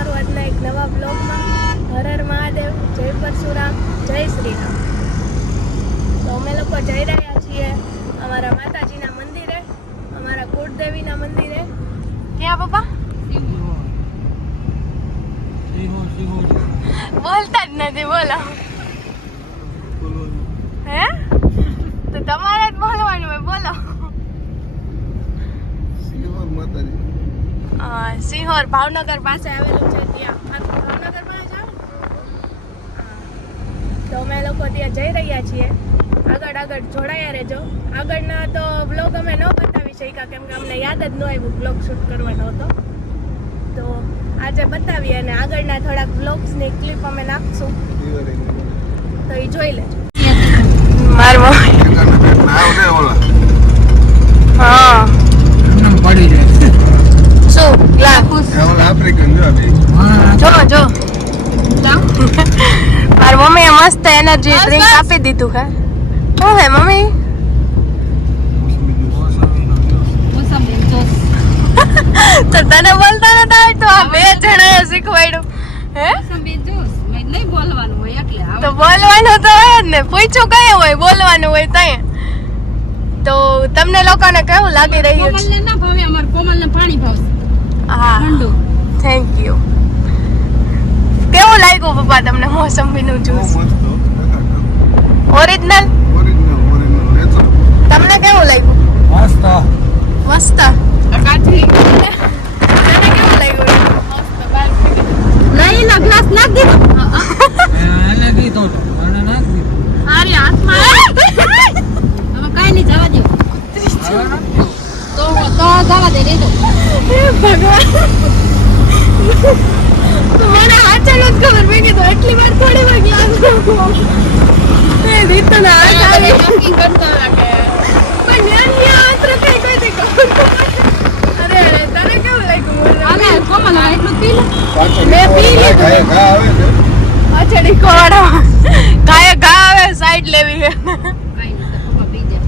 તમારું આજના એક નવા બ્લોગમાં. હર હર મહાદેવ, જય પરશુરામ, જય શ્રી રામ. તો અમે લોકો જઈ રહ્યા છીએ અમારા માતાજીના મંદિરે, અમારા કુળદેવીના મંદિરે. ક્યાં પપ્પા? બોલતા જ નથી, બોલો. હે? તો તમારે જ બોલવાનું હોય, બોલો. સિંહોર ભાવનગર પાસે આવેલું છે. ત્યાં ભાવનગરમાં જાવ. તો અમે લોકો ત્યાં જઈ રહ્યા છીએ. આગળ જોડાયા રહેજો. આગળના તો બ્લોગ અમે ન બતાવી શક્યા કેમ કે અમને યાદ જ ન આવ્યું બ્લોગ શૂટ કરવાનો હતો. તો આજે બતાવીએ અને આગળના થોડાક બ્લોગ્સની ક્લિપ અમે નાખશું, તો એ જોઈ લેજો. મારવા હા પડી જાય શું ગ્લાસ આફ્રિકન જો મારી મમ્મીએ મસ્ત એનર્જી ડ્રિંક આપી દીધું. હે શું હે મમ્મી? તો તને બોલતા નતા તો આ બે જણાએ શીખવાડ્યું. હે નહીં બોલવાનું હોય એટલે તો બોલવાનું તો હોય જ ને. પૂછ્યું કયું હોય બોલવાનું હોય ત્યાં. તો તમને લોકોને કેવું લાગી રહ્યું છે? કોમલને ના ભાવે, અમાર કોમલને પાણી ભાવશે. હા ઠંડુ. Thank you. કેવું લાગ્યું પપ્પા તમને મોસંબીનું જ્યુસ? ઓરિજિનલ. તમને કેવું લાગ્યું? મસ્ત મસ્ત. કાચી તને કેવું લાગ્યું? મસ્ત. બાર નહીં ના ગ્લાસ નાખ દીધો. આને દીધો મને નાખ દીધો. અરે હાથમાં હવે કાઈ નહીં જવા દો. તો જવા દે દેજો. હે ભગવાન, મને હાચા નથી ખબર. મેં કીધું એટલી વાર થોડી વાર ગ્લાસ એ રીત ના હાથ આવે નક્કી કરતો લાગે પણ ન્યા હાથ રખાઈ ગઈ હતી. અરે તને કેવું લાગ્યું? આને કોમલ એટલું પી લે. મેં પી લીધું. ઘા આવે છે અચડી કોડો કાય ઘા આવે સાઈડ લેવી છે. કાઈ નતો પપ્પા પી જા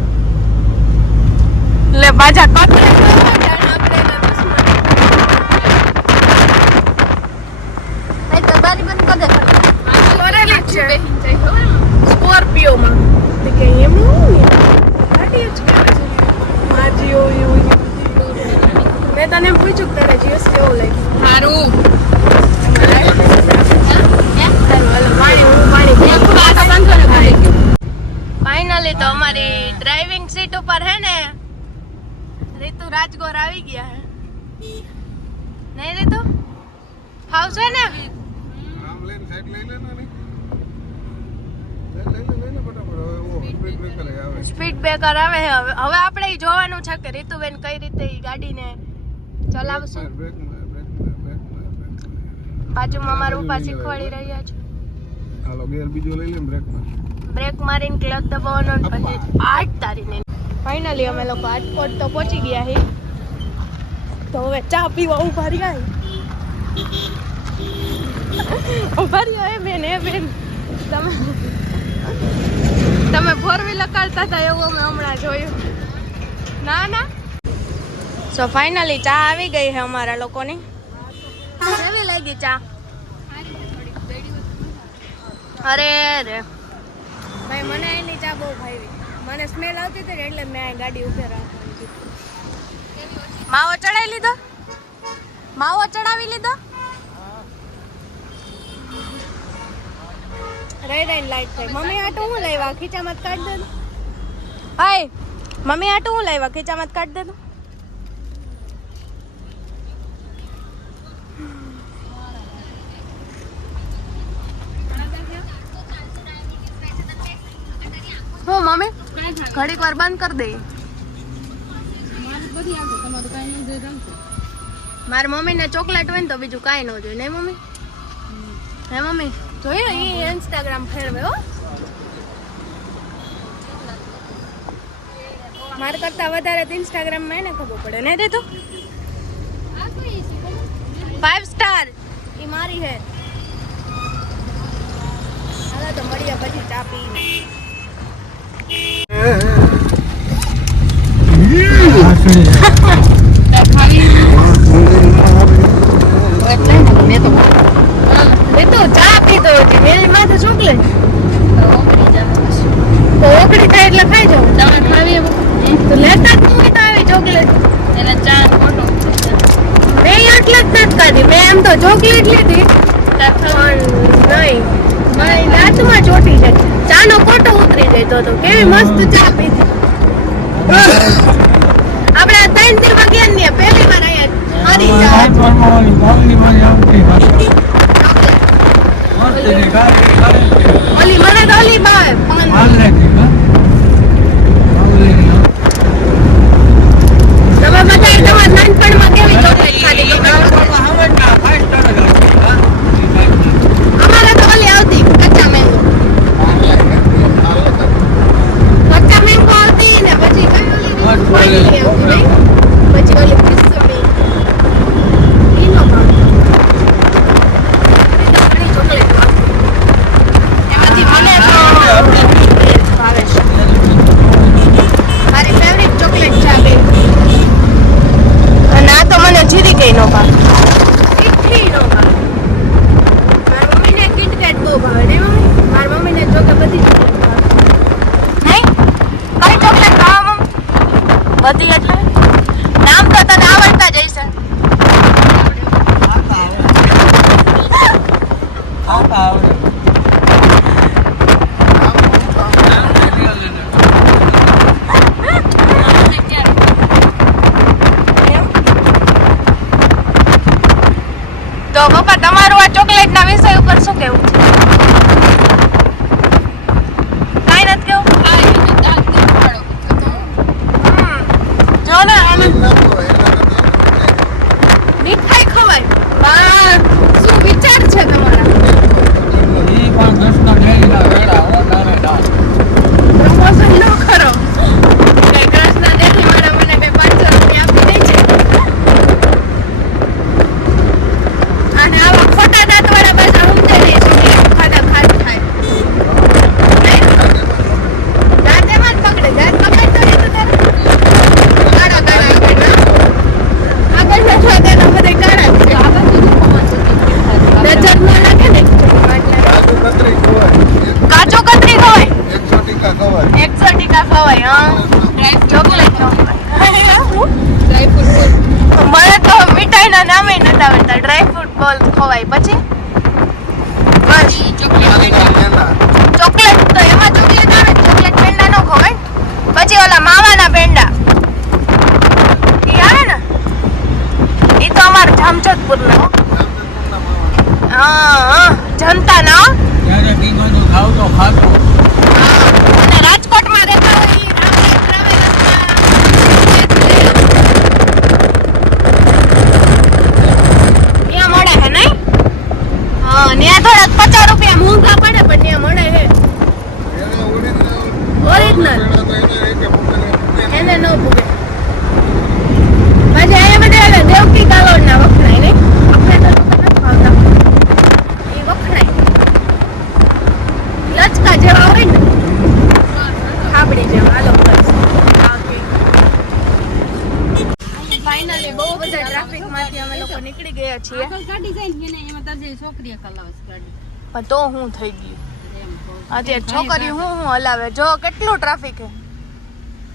લે પાછા કટરે સ્કોર્પિયો માં કે એમ ગાડી જ કરે છે માજીઓ. મેં તને પૂછ્યું તને જીએસ કેવું લાગ્યું? સારું. ફાઇનલી તો અમારી ડ્રાઇવિંગ સીટ ઉપર હે ને રીતુ રાજગોર આવી ગયા હે. નહીં રીતુ ફાવશે ને? સ્પીડ બ્રેકર આવે છે. હવે આપણે જોવાનું છે કે રીતુબેન કઈ રીતે ઈ ગાડીને ચલાવશે. બાજુમાં મારા પપ્પા શીખવાડી રહ્યા છે. હાલો ગેર બીજો લઈ લે. બ્રેક મારીને ક્લચ દબાવવાનો પછી આઠ તારીને. ફાઇનલી અમે લોકો રાજકોટ તો પહોંચી ગયા છે. તો હવે ચા પીવા ઉભા રહ્યા. ઉભા રહ્યા એ બેન તમે ફોર વ્હીલર કરતા હતા એવું અમે હમણાં જોયું. ના સો ફાઇનલી ચા આવી ગઈ છે અમારા લોકોની. કેવી લાગી ચા? અરે રે ભાઈ મને એની ચા બહુ ભાવી. મને સ્મેલ આવતી હતી એટલે મેં આ ગાડી ઉભે રાખવાની કીધું. માવો ચડાવી લીધો? માવો ચડાવી લીધો? રેડ લાઈટ થઈ. મમ્મી આટું હું લાવ્યા? ખીચામાં કાઢ દે. હાય મમ્મી આટું હું લાવ્યા? ખીચામાં કાઢ દે. હું મમ્મી ઘડીક વાર બંધ કરી દઈ. મારી મમ્મીને ચોકલેટ હોય ને તો બીજું કાંઈ ન જોઈએ. નહીં મમ્મી? હે મમ્મી જોયું એ ઇન્સ્ટાગ્રામ ફેરવે હો. મારે કરતા વધારે તો ઇન્સ્ટાગ્રામમાં એને ખબર પડે. નહીં દીધું 5 સ્ટાર એ મારી હે. હાલો તો મળીએ પછી ચા પીને. એટલે મેં તો ચોકલેટ લીધી પણ નહીં મારી દાંતમાં ચોટી જાય ચાનો કોટો ઉતરી જાય તો કેવી મસ્ત ચા પીધી આપણે 3-4 વાગ્યાની પહેલી વાર આયા હરી ચા ઓલી મને તો ઓલી બાય તમે બધા તમારા નાનપણમાં કેવી ચોકલેટ ખાધી અમારે તો ઓલી આવતી કચ્ચા મેંગો આવતી ને પછી કઈ ઓલી પછી ઓલી પિસ્સડી ઈનો ભાવ ચોકલેટ એમાંથી મને તો ભાવે છે મારી ફેવરિટ ચોકલેટ છે આ બે અને આ તો મને જીરી કઈ નો ભાવે તીખી નો ભાવે મારી મમ્મીને કિટકેટ બહુ ભાવે ને મમ્મી મારી મમ્મીને જો કે બધી ચોકલેટ ભાવે નહીં કઈ ચોકલેટ ભાવે મમ્મી બધી એટલે નામ તો તને આવડતા જ હશે તો પપ્પા તમારું આ ચોકલેટ ના વિષય ઉપર શું કેવું છે કાઈ નથી કેવું જો ને મીઠાઈ ખવાય વાહ શું વિચાર છે તમારા પ્રમોશન ન કરો કઈ કૃષ્ણ દેવી મારા મને કઈ 500 રૂપિયા આપી દે છે અને આવા ખોટા દાંત વાળા પાછા સમજે નહીં ખાડા ખાટ થાય દાંત એમાં જ પકડે દાંત પકડતો નહીં તો તારે કાળા કાળા આગળ નથી તેના બધે કાળા નજર ન લાગે ને કાચો કતરી ખવાય એક્સોટિકા ખવાય હા ચોકલેટ મને તો મીઠાઈ ના નામે નથી આવડતા ડ્રાય ફ્રૂટ બોલ ખવાય પછી બસ ચોકલેટ તો એમાં ચોકલેટ આવે ચોકલેટ પેંડા નો ખવાય પછી ઓલા માવાના પેંડા ઈ આવે ને ઈ તો અમારા જામજોધપુર ના હા જનતા ના અને રાજકોટમાં રહેતા હોય ઈ રામદેવ ટ્રાવેલર્સમાં ત્યાં મળે હે નહીં હા ત્યાં થોડાક 50 રૂપિયા મોંઘા પડે પણ ત્યાં મળે હે ઓરિજિનલ એને ન પૂગે પછી અહીંયા બધા ઓલા દેવકી કાલોડ ના વખણાય ને આપણે તો નથી ભાવતા એ વખણાય લચકા જેવા હોય ને ખાબડી જેવા હાલો બસ ફાઇનલી બહુ બધા ટ્રાફિક માંથી અમે લોકો નીકળી ગયા છીએ ગાડી જાય ને એમાં તાર જે છોકરીએ કલાવસ ગાડી પણ તો હું થઈ ગયું અત્યારે છોકરી હું હલાવે જો કેટલું ટ્રાફિક હે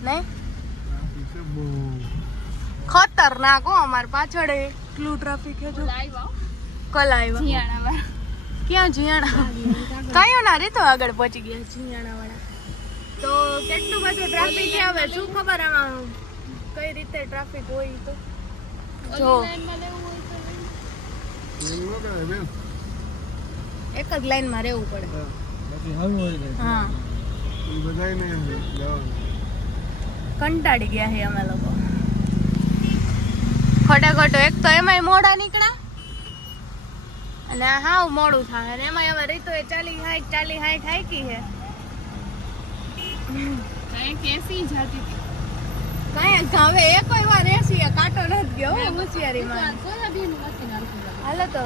નહીં ખતરનાક હો અમાર પાછળ એટલું ટ્રાફિક હે જો કલ આવ્યા ક્યાં જીયાણા કયો ના રીતો આગળ પહોંચી ગયા જીયાણા વાળા તો કેટલું બધું ટ્રાફિક છે હવે શું ખબર આમાં કઈ રીતે ટ્રાફિક હોય તો જો એક જ લાઈન માં રહેવું પડે હા કંટાળી ગયા છે અમે લોકો ખોટો એક તો એમાંય મોડા નીકળ્યા અને હાવ મોડું થાય અને એમાંય હવે રીતો એ 40-60 હાઈકી છે હવે એક વાર એસી કાંટો નથી ગયો હોશિયારીમાં હાલો તો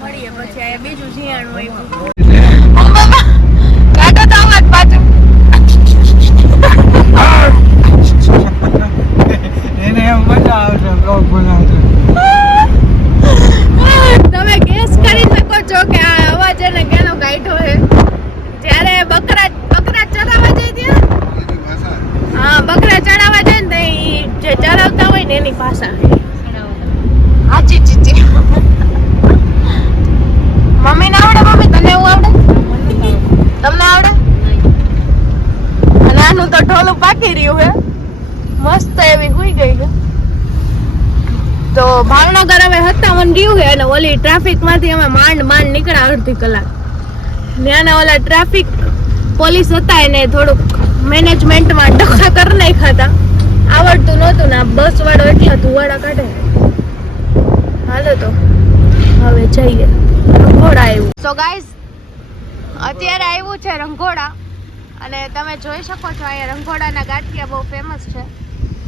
મળીએ પછી આ બીજું જીયાણું આવ્યું કાંટો તો આમાં જ પાછું એને એમ મજા આવશે બ્લોગ બનાવશે તમે ગેસ કરી શકો છો કે આ અવાજ એને કેનો કાઢ્યો છે જ્યારે બકરા ચરાવવા જાય ત્યાં હા બકરા ચરાવવા જાય ને જે ચરાવતા હોય ને એની ભાષા હાચી ચીચી બાકી રહ્યું છે. મસ્ત એવી હુઈ ગઈ છે. તો ભાવનગર હવે 57 રહ્યું છે અને ઓલી ટ્રાફિક માંથી અમે માંડ નીકળ્યા અડધી કલાક. ત્યાંના ઓલા ટ્રાફિક પોલીસ હતા એને થોડુંક મેનેજમેન્ટમાં ડખા કરી નાખ્યા હતા. આવડતું નહોતું ને આ બસ વાળો એટલા ધુવાડા કાઢે. હાલો તો હવે જઈએ. રંગોળા આવ્યું. સો ગાઈઝ અત્યારે આવ્યું છે રંગોળા અને તમે જોઈ શકો છો અહીંયા રંગોળાના ગાંઠિયા બહુ ફેમસ છે.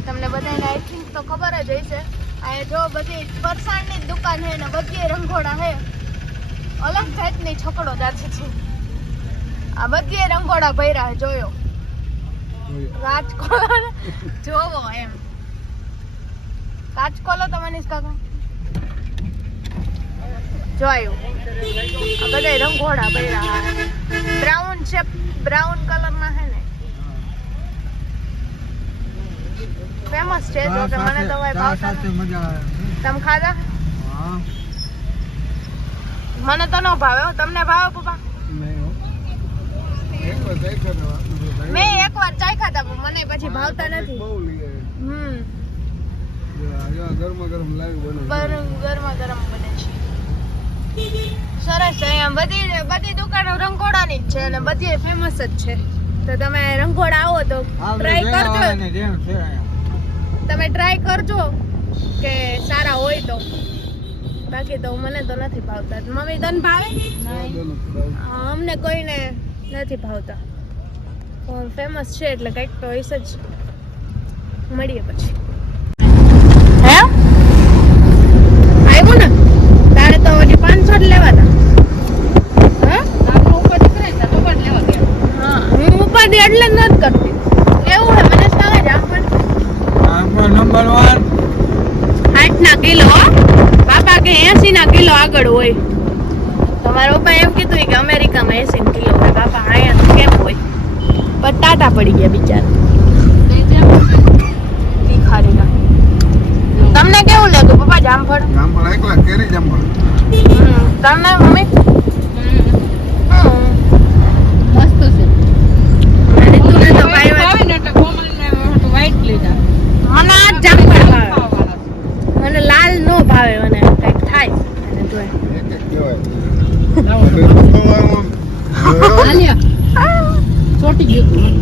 તમને બધાને આઈ થિંક તો ખબર જ હશે. અહીંયા જો બધી ફરસાણની જ દુકાન છે ને બધી રંગોળા છે. અલગ જાતની છકડો જાતી છે. આ બધી રંગોળા ભર્યા જોયો. રાજકોટ જોવો એમ. રાજકોટ તો મનીષ કાકા જોયું. આ બધા રંગોળા ભર્યા. બ્રાઉન શેપ બ્રાઉન કલર ના હે ને ફેમસ છે. જો કે મને તો ભાઈ ભાવતા તમે ખાધા? મને તો ન ભાવે. તમને ભાવે પપ્પા? મેં એકવાર ચાખ્યા હતા પણ મને પછી ભાવતા નથી. ગરમા ગરમ બને છે. સરસ છે. અહીંયા બધી દુકાનો રંગોળાની જ છે અને બધી ફેમસ જ છે. તો તમે રંગોળા આવો તો ટ્રાય કરજો. તમે ટ્રાય કરજો કે સારા હોય તો. બાકી તો મને તો નથી ભાવતા. મમ્મી તને ભાવે? અમને કોઈને નથી ભાવતા. ફેમસ છે એટલે કંઈક તો હશે જ. મળીએ પછી. હે આવ્યું ને તારે તો હજી 500 જ લેવાતા. હું ઉપાધિ એટલે જ નથી કરતી. એવું હે મને સામે જ નંબર 1 60 ના કિલો. બાપા કે 80 ના કિલો આગળ હોય. તમારા પપ્પા એમ કીધું કે અમેરિકામાં 80 કિલો હોય. બાપા અહીંયા કેમ હોય? પણ ટાટા પડી ગયા બિચારા. તીખારીના. તમને કેવું લાગ્યું પપ્પા જામફળ? જામફળ એકલા કેરી જામફળ. તમને મમ્મી? મસ્ત છે. મને તો ભાઈ ભાવે ને એટલે કોમલને વ્હાઈટ લીધા. મને આ જામફળ ભાવે. મને લાલ નો ભાવે. મને કંઈક થાય અને જોય એક એક કહેવાય. ચોટી ગયું તું.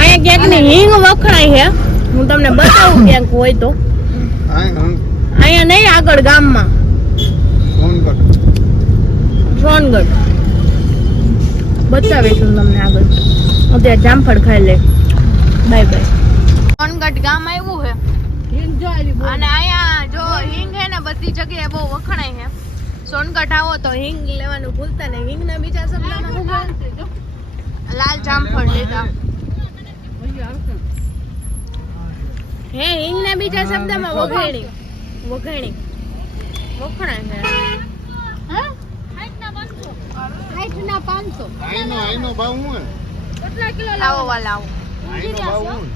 અહીંયા ક્યાંક ની હિંગ વખણાય છે. હું તમને બતાવું ક્યાંક હોય તો. અહીંયા નહીં આગળ ગામમાં સોનગઢ બતાવીશું તમને આગળ. અત્યારે જામફળ ખાઈ લે. Bye bye. સોનગઢ ગામ આવ્યું છે અને અહીંયા જો હિંગ છે ને બધી જગ્યાએ બહુ વખણાય છે. સોનગઢ આવો તો હિંગ લેવાનું ભૂલતા નહીં. હિંગ ના બીજા શબ્દમાં લાલ જામફળ લીધા. હે હિંગ ના બીજા શબ્દમાં વઘેણી વખણાય છે. હા 60 ના 500. આઈનો ભાવ હું હે? કેટલા કિલો લાવો વાલા આવો. આઈનો ભાવ હું?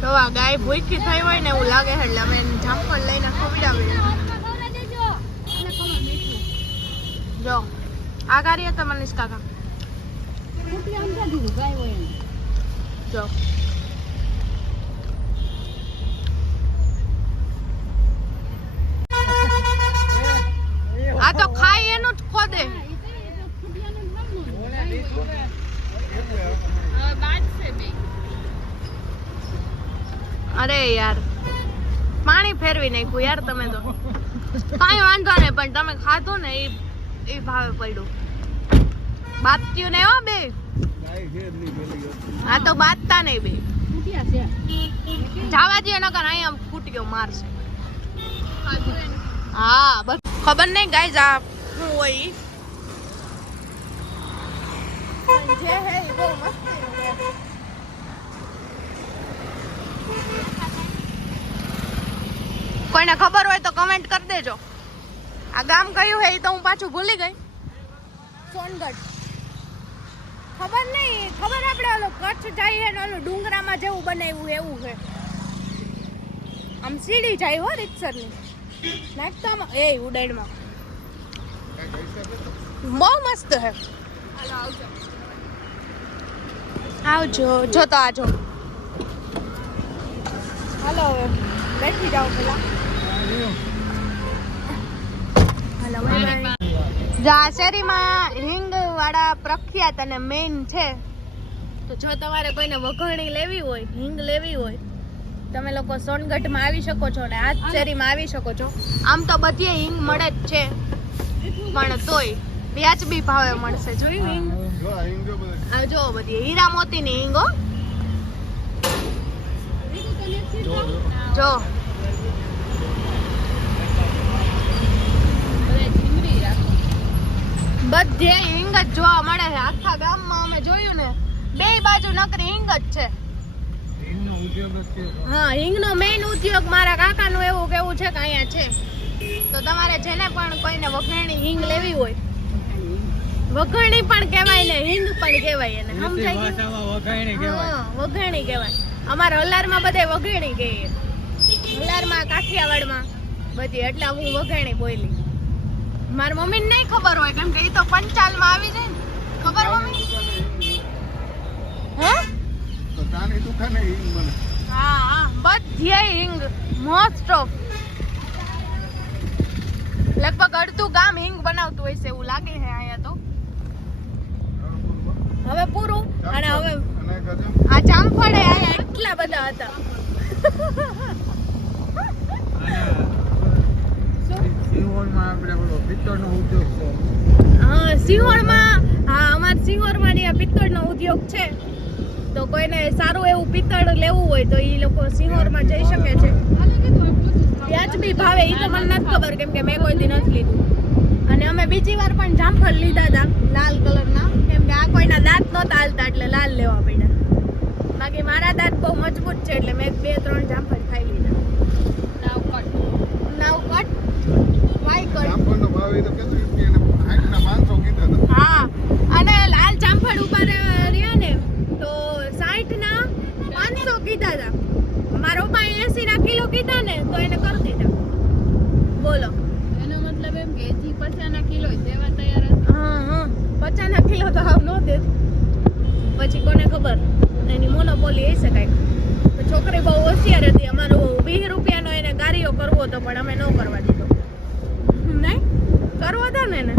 જો આ ગાય ભૂખી થઈ હોય ને એવું લાગે છે એટલે અમે જામફળ લઈને ખવડાવીએ. જો આ કાર્ય તો મનીષ કાકા જો આ તો ખાય એનું જ ખોદે. અરે યાર પાણી ફેરવી નાખ્યું યાર તમે તો. કાંઈ વાંધો નહીં પણ તમે ખાધું ને એ ભાવે પડ્યું. બાતક્યું ને હો બે. હા તો બાતતા નહીં બે. જાવા દે નકર અહીંયા ફૂટ્યો મારશે. હા બસ ખબર નહીં ગાઈઝ આ શું હોય. જે હે એ બહુ મસ્ત છે. કોઈને ખબર હોય તો કમેન્ટ કરી દેજો. આ ગામ કયું હે એ તો હું પાછું ભૂલી ગઈ. સોનગઢ ખબર નહીં. ખબર આપણે ઓલો કચ્છ જાય ને ઓલું ડુંગરામાં જેવું બનાવ્યું એવું છે. આમ સીડી જાય હો રીતસરની. નાખતા એ ઉડાડમાં બહુ મસ્ત હે. હાલો આવજો. આવજો. જો તો આજો. હાલો હવે બેઠી જાઓ પેલા. હાલો બાય. જા શેરીમાં હિંગ વાળા પ્રખ્યાત અને મેઇન છે. તો જો તમારે કોઈને વઘાણી લેવી હોય, હિંગ લેવી હોય, તમે લોકો સોનગઢમાં આવી શકો છો ને આ શેરીમાં આવી શકો છો. આમ તો બધી હિંગ મળે જ છે, પણ તોય વ્યાજબી ભાવે મળશે. જોયું હિંગ? જો આ હિંગ જો બધા. આ જો બધી હીરા મોતીની હિંગો. જો બધે હિંગ જ જોવા મળે છે. આખા ગામમાં અમે જોયું ને બે બાજુ નકરી હિંગ જ છે. હિંગનો ઉદ્યોગ જ છે. હા, હિંગનો મેઇન ઉદ્યોગ મારા કાકાનું એવું કેવું છે કે અહીંયા છે. તો તમારે જેને પણ કોઈને વઘાણી હિંગ લેવી હોય, વઘાણી પણ કહેવાય ને હિંગ પણ કહેવાય એને. સમજાય ગયું? હા, વઘાણી કહેવાય. અમારા હલારમાં બધે વઘાણી કહીએ. હલારમાં, કાઠિયાવાડમાં બધી, એટલે હું વઘાણી બોલી. મારી મમ્મીને નહીં ખબર હોય કેમ કે એ તો પંચાલમાં આવી જાય ને. ખબર મમ્મી? હે? તો તાની દુકાને હિંગ બને. હા હા, બધે હિંગ મોસ્ટ ઓફ લગભગ અડધું ગામ હિંગ બનાવતું હોય છે એવું લાગે છે અહીંયા તો. હવે પૂરું. અને હવે અને ગજમ આ જામફળે અહીંયા એટલા બધા હતા. સિંહોરમાં આપણે પેલો પિત્તળનો ઉદ્યોગ છે. હા, સિંહોરમાં. હા, અમારા સિંહોરમાં ને પિત્તળનો ઉદ્યોગ છે. તો કોઈને સારું એવું પિત્તળ લેવું હોય તો એ લોકો સિંહોરમાં જઈ શકે છે. વ્યાજબી ભાવે. એ તો મને નથી ખબર કેમ કે મેં કોઈ દી નથી લીધું. અને અમે બીજી વાર પણ જામફળ લીધા હતા લાલ કલરના, કેમ કે આ કોઈના દાંત નહોતા હાલતા એટલે લાલ લેવા પડ્યા. બાકી મારા દાંત બહુ મજબૂત છે એટલે મેં 2-3 જામફળ ખાઈ લીધા. નાવ કટ વાય કટ. જામફળનો ભાવ એ તો કેટલી રૂપિયા અને 500 કીધા હતા. હા, અને લાલ જામફળ ઉપર રહ્યા ને તો 60 ના 500 કીધા હતા. મારો પપ્પા 80 ના કિલો કીધા ને તો એને કરી દીધા. બોલો. એનો મતલબ એમ કે હજી 50 ના કિલો દેવા તૈયાર હતા. હા હા, 50 ના કિલો તો હાવ નો દે. પછી કોને ખબર એની મોનોપોલી હશે કાંઈક. તો છોકરી બહુ હોશિયાર હતી. અમારો 20 રૂપિયાનો એને ગારીઓ કરવો હતો પણ અમે ન કરવા દીધો. નહીં કરવો હતો ને એને.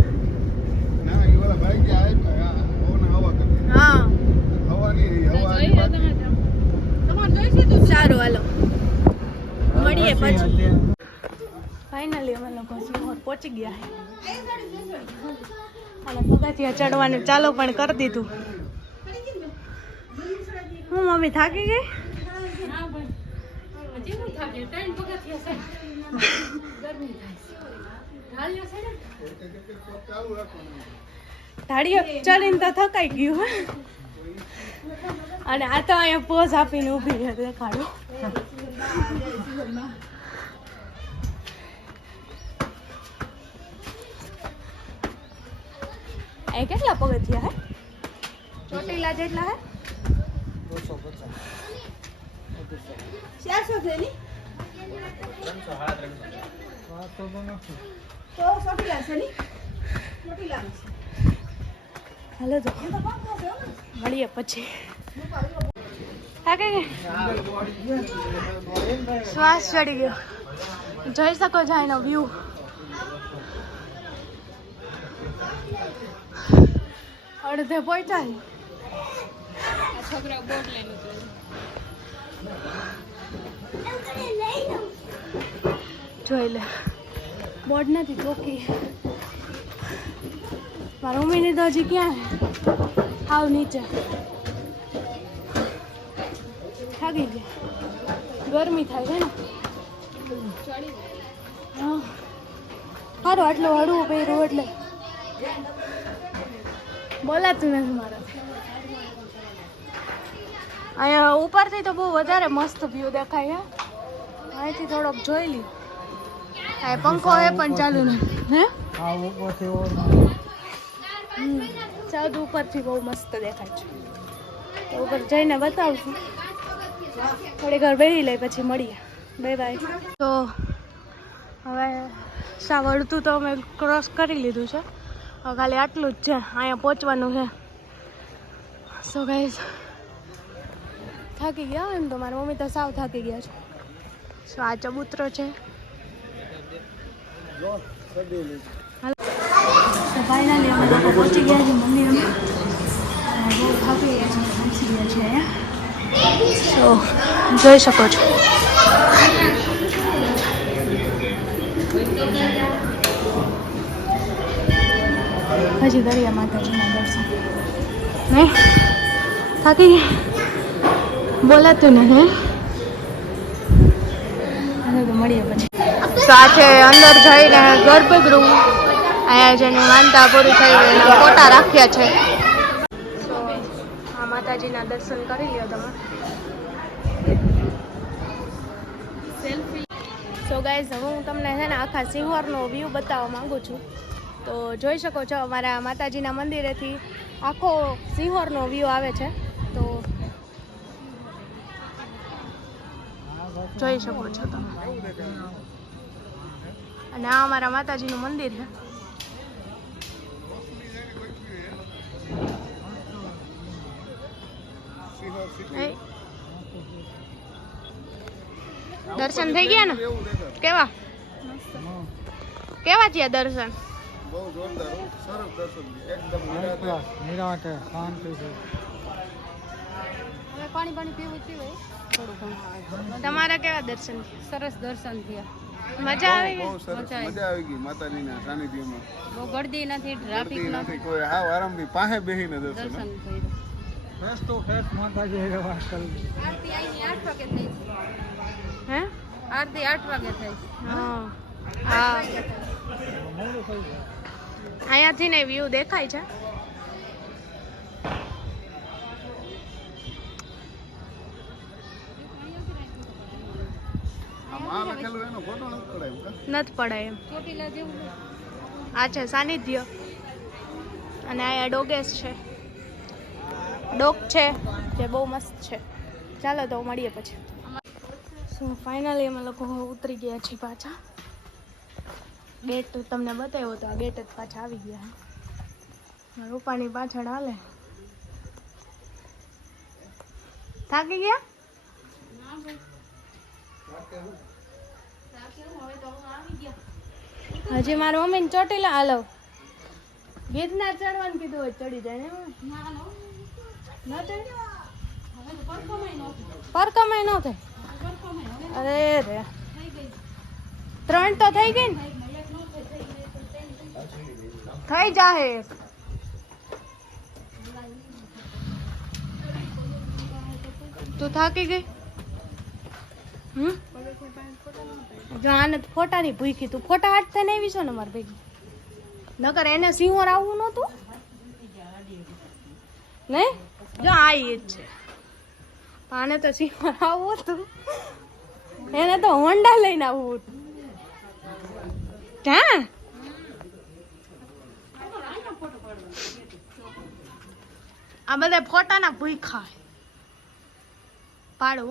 ના એ વાળા ભાઈ કે આ હવાના હવા કરતી. હા, હવાની હવા જોઈ લો તમે જામ. તમારે જોઈશે તો સારું હાલો મળીએ પછી. ફાઇનલી અમે લોકો સિંહોર પહોંચી ગયા છે અને પગથિયા ચડવાનું ચાલુ પણ કરી દીધું. હું મમ્મી થાકી ગઈ? હા ભાઈ હજી હું થાકે 3 પગથિયા છે. ગરમી થાય. ઢાળિયો છે ને? ચાલુ રાખવાનું. ધાડીઓ ચડીને તો થકાઈ ગયું હે. અને આ તો અહીંયા પોઝ આપીને ઊભી છે દેખાડું. એ કેટલા પગથિયા હે? ચોટીલા જેટલા હે? 400 છે ની? તો ચોટીલા છે ની? ચોટીલા છે. હાલો તો મળીએ પછી. થાકે કે શ્વાસ ચડી ગયો. જોઈ શકો છો એનો વ્યૂ. અડધે પહોંચ્યા. આ છોકરા બોટ લઈને ઉતરે. જોઈ લે, બોર્ડ નથી ચોકી. મારા મમ્મીની તો હજી ક્યાં હાવ નીચે. થાકી ગયા. ગરમી થાય છે ને. હા, સારું આટલું હળવું પહેર્યું એટલે બોલાતું નથી મારે. અહીંયા ઉપરથી તો બહુ વધારે મસ્ત વ્યૂ દેખાય હે. અહીંથી થોડોક જોઈ લી. આ પંખો એ પણ ચાલુ નથી હે. સાઉથ ઉપરથી બહુ મસ્ત દેખાય છે. તો ઉપર જઈને બતાવશું. થોડી ઘર બેસી લઈ પછી મળીએ. Bye bye. તો હવે વળતું તો અમે ક્રોસ કરી લીધું છે. હવે ખાલી આટલું જ છે. અહીંયા પહોંચવાનું છે. સો ગાઈઝ થાકી ગયા એમ તો મારી મમ્મી તો સાવ થાકી ગયા છે. સો આ ચબૂતરો છે. તો ફાઇનલી અમે લોકો પહોંચી ગયા છે મંદિરમાં. બહુ થાકી ગયા છે, પહોંચી ગયા છે અહીંયા. તો જોઈ શકો છો. હજી દરિયા માતાજીના દર્શન નહીં થાકી ગયા બોલાતું નહીં. અને તો મળીએ પછી. તો આ છે અંદર જઈને ગર્ભગૃહ. અહીંયા જેની માનતા પૂરી થઈ ગઈ એના ફોટા રાખ્યા છે. તો આ માતાજીના દર્શન કરી લ્યો તમે. સો ગાઈઝ હવે હું તમને છે ને આખા સિંહોરનો વ્યૂ બતાવવા માંગુ છું. તો જોઈ શકો છો અમારા માતાજીના મંદિરેથી આખો સિંહોરનો વ્યૂ આવે છે. તો જોઈ શકો છો તમે. અને આ અમારા માતાજીનું મંદિર છે. દર્શન થઈ ગયા ને? કેવા કેવા થયા દર્શન? બહુ જોરદાર સરસ દર્શન એકદમ નિરાંત શાંતિ છે. હવે પાણી પીવું હોય થોડું ઘણું. તમારા કેવા દર્શન થયા? સરસ દર્શન થયા. મજા આવી બહુ ગઈ? સરસ મજા આવી ગઈ માતાજીના સાનિધ્યમાં. બહુ ગળદી નથી, ટ્રાફિક નથી નથી, કોઈ હાવ આરામથી પાસે બેસીને દર્શન. દર્શન કર્યું. ફેસ તો ફેસ માતાજી વાત કરી. આરતી અહીંની 8 વાગે થઈ છે. હે? આરતી 8 વાગે થઈ છે. હા હા અહીંયાથી ને વ્યૂ દેખાય છે. આ લખેલું એનો ફોટો નથી પડાય નથી પડાય એમ. ચોટીલા જેવું આ છે સાનિધ્ય. અને અહીંયા ડોગેસ છે, ડોગ છે જે બહુ મસ્ત છે. ચાલો તો મળીએ પછી. સો ફાઇનલી અમે લોકો ઉતરી ગયા છીએ પાછા. ગેટ તમને બતાવ્યો તો આ ગેટ જ પાછા આવી ગયા. રૂપાની પાછળ હાલે. થાકી ગયા? હજી મારા મમ્મીને ચોટીલા હાલો ગીરનાર ચડવાનું કીધું હોય ચડી જાય ને. ન ચડી પર કમાઈ ન થાય. અરે રે 3 તો થઈ ગઈ ને. થઈ જાહે. તું થાકી ગઈ? જો આને ફોટાની ભૂખી. તું ફોટા હાટતા નહીં વિશો ને મારી ભેગી. નકર એને સિંહોર આવવું નહોતું નહીં. જો આ એ જ છે. આને તો સિંહોર આવવું હતું. એને તો હોન્ડા લઈને આવવું હતું. ક્યાં આ બધા ફોટાના ભૂખા પાડો.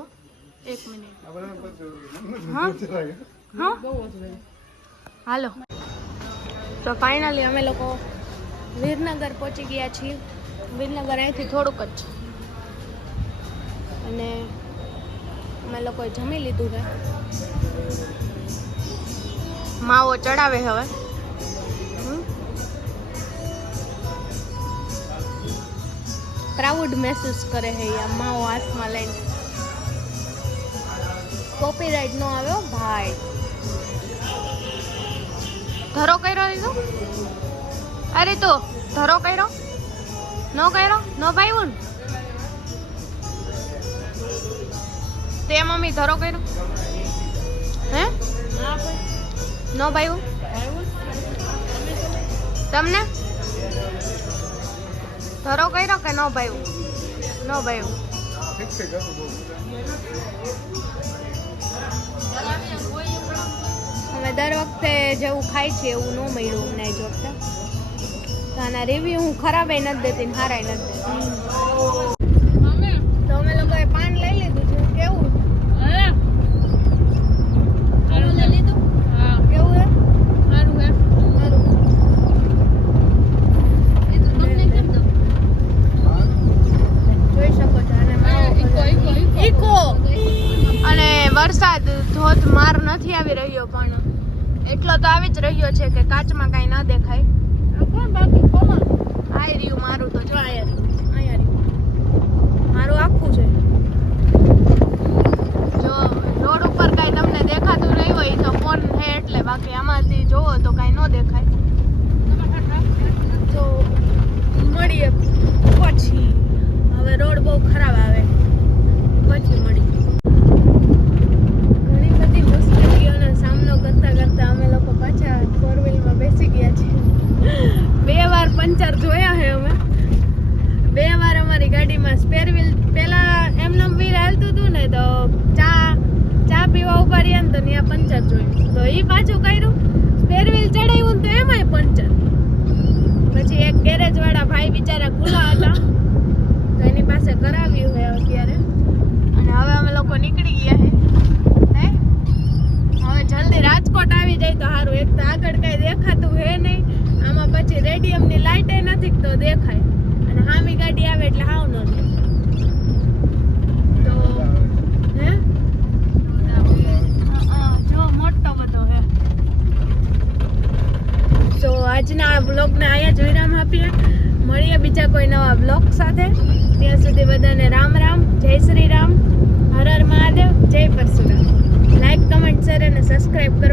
1 મિનિટ. હા હાલો. તો ફાઇનલી અમે લોકો વીરનગર પહોંચી ગયા છીએ. વીરનગર અહીંથી થોડુંક જ છે. અને અમે લોકોએ જમી લીધું છે. માવો ચડાવે હવે. પ્રાઉડ મહેસૂસ કરે છે આ માવો હાથમાં લઈને. કોપીરાઇટ નો આવ્યો ભાઈ. ધરો કર્યો લીધો? અરે તો ધરો કર્યો નો ભાઈ ને તે મમ્મી ધરો કર્યો હે? નો ભાઈ તમને ધરો કર્યો કે નો ભાઈ? નો ભાઈ. ઠીક છે ગયું બહુ. અમે દર વખતે જેવું ખાય છે એવું ન મળ્યું અમને જ વખતે. તો આના રિવ્યુ હું ખરાબ નથી દેતી ને હારાય નથી દેતી. તો અમે લોકોએ પાન લઈ લીધું છે. કેવું લીધું? કેવું હે? જોઈ શકો છો. અને માવો ઈ વરસાદ ધોધમાર નથી આવી રહ્યો પણ એટલો તો આવી જ રહ્યો છે કે કાચમાં કાંઈ ના દેખાય. કોણ બાકી કોમાં આ રહ્યું મારું તો જો અહીંયા રહ્યું મારું આખું છે. જો રોડ ઉપર કાંઈ તમને દેખાતું નહીં હોય તો ફોન છે એટલે, બાકી આમાંથી જોવો તો કાંઈ ન દેખાય. તો મળીએ પછી. હવે રોડ બહુ ખરાબ આવે પછી મળી. ઘણી બધી મુશ્કેલીઓનો સામનો કરતા કરતા અમે લોકો પાછા 4-વ્હીલમાં બેસી ગયા છીએ. 2 વાર પંચર જોયા છે અમે. 2 વાર અમારી ગાડીમાં સ્પેર વ્હીલ, પેલા એમનેમ વ્હીલ હાલતું હતું ને તો ચા પીવા ઉભા રહ્યા ને તો ત્યાં પંચર જોયું તો એ પાછું કર્યું. સ્પેર વ્હીલ ચડાવ્યું ને તો એમાંય પંચર. પછી એક ગેરેજ વાળા ભાઈ બિચારા ખુલ્લા હતા તો એની પાસે કરાવ્યું છે અત્યારે. અને હવે અમે લોકો નીકળી ગયા છે. હવે જલ્દી રાજકોટ આવી જાય તો સારું. એક તો આગળ કઈ દેખાતું હે નહીં, આમાં પછી રેડિયમની લાઇટ નથી તો દેખાય, અને હામી ગાડી આવે એટલે હાવ ન દેખાય. તો હે જો મોટો બધો હે. તો આજના આ બ્લોગને અહીંયા જ વિરામ આપીએ. મળીએ બીજા કોઈ નવા બ્લોગ સાથે. ત્યાં સુધી બધાને રામ રામ, જય શ્રી રામ, હર હર મહાદેવ, જય પરશુરામ. લાઈક, કમેન્ટ, શેર અને સબસ્ક્રાઇબ કરો.